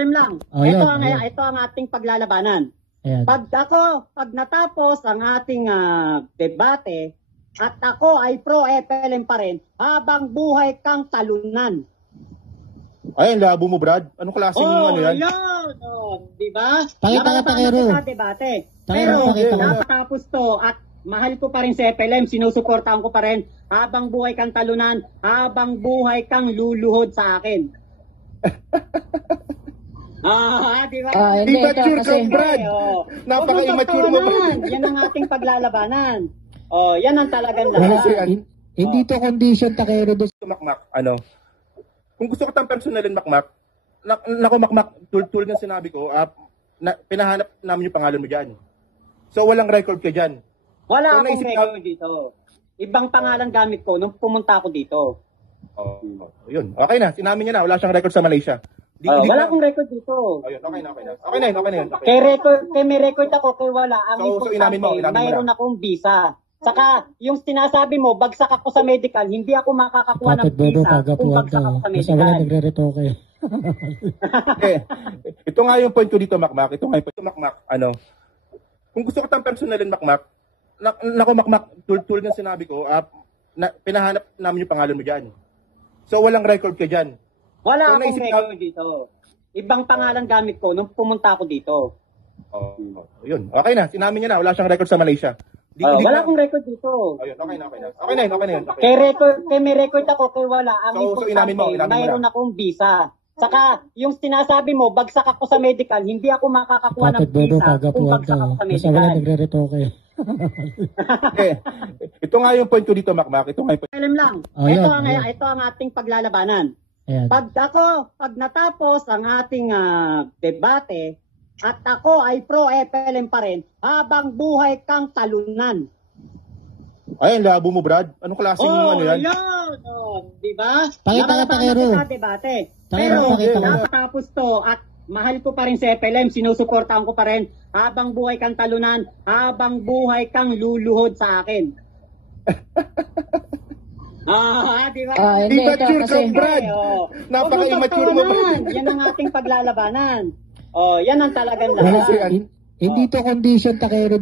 Pakialam lang. Oh, ito ang ating paglalabanan. Ayan. Pag natapos ang ating debate at ako ay pro-FLM pa rin, habang buhay kang talunan. Ay, ang labo mo, Brad. Anong klaseng ano yan? Yun. Di ba? Pakita ka, Kero. Debate. Pero, nakatapos to at mahal ko pa rin si FLM, sinusuportahan ko pa rin. Habang buhay kang talunan, habang buhay kang luluhod sa akin. Di ba? Hindi Immature ka, Brad. Napaka-immature mo, Brad. Yan ang ating paglalabanan. Yan ang talagang Wala, laban. hindi to condition, Takero. Makmak, kung gusto ko tayong personalin, Makmak, naku, Makmak, tulad ng sinabi ko, pinahanap namin yung pangalan mo dyan. So, walang record ka dyan. Wala So, akong naisip record dito. Ibang pangalan gamit ko nung pumunta ako dito. Yun. Okay na, sinamin niya na, wala siyang record sa Malaysia. Wala akong record dito. Ayun, okay na. Okay na yun. Okay. Kay may record ako, kay wala. Ang So, inamin mo mayroon akong visa. Saka, yung sinasabi mo, bagsak ako sa medical, hindi ako makakakuha ng visa kung bagsak ako sa Basta wala medical. nagre-retoke. Ito nga yung point ko dito, Makmak. Ito nga yung point ko, Makmak. Kung gusto ko tayong personalin, Makmak, naku, Makmak, tulad ng sinabi ko, pinahanap namin yung pangalan mo dyan. So, walang record ka dyan. Wala So, akong record dito. Ibang pangalan gamit ko nung pumunta ako dito. Yun. Okay na, sinamin niya na, wala siyang record sa Malaysia. Wala akong record dito. Ayun, okay na yun. Okay. Kay may record ako, kay wala. Ang So, inamin mo mayroon akong visa. Saka, yung sinasabi mo, bagsak ako sa medical, hindi ako makakakuha ng visa kung bagsak ako sa Basta wala medical. nagre-retoke. Ito nga yung point ko dito, Makmak. Ito nga yung point. Alam lang. Ito ang ating paglalabanan. Ayan. Pag natapos ang ating debate at ako ay pro-FLM pa rin, habang buhay kang talunan. Ay, ang labo mo, Brad. Anong klaseng ano yan? Di ba? Pakita ka, Kero. Debate. Pero, nakatapos to at mahal ko pa rin si FLM, sinusuportahan ko pa rin, habang buhay kang talunan, habang buhay kang luluhod sa akin. Di ba? Immature ka, Brad. Napaka-immature mo, Brad. Yan ang ating paglalabanan. Yan ang talagang wala, laban. hindi to condition, Takero.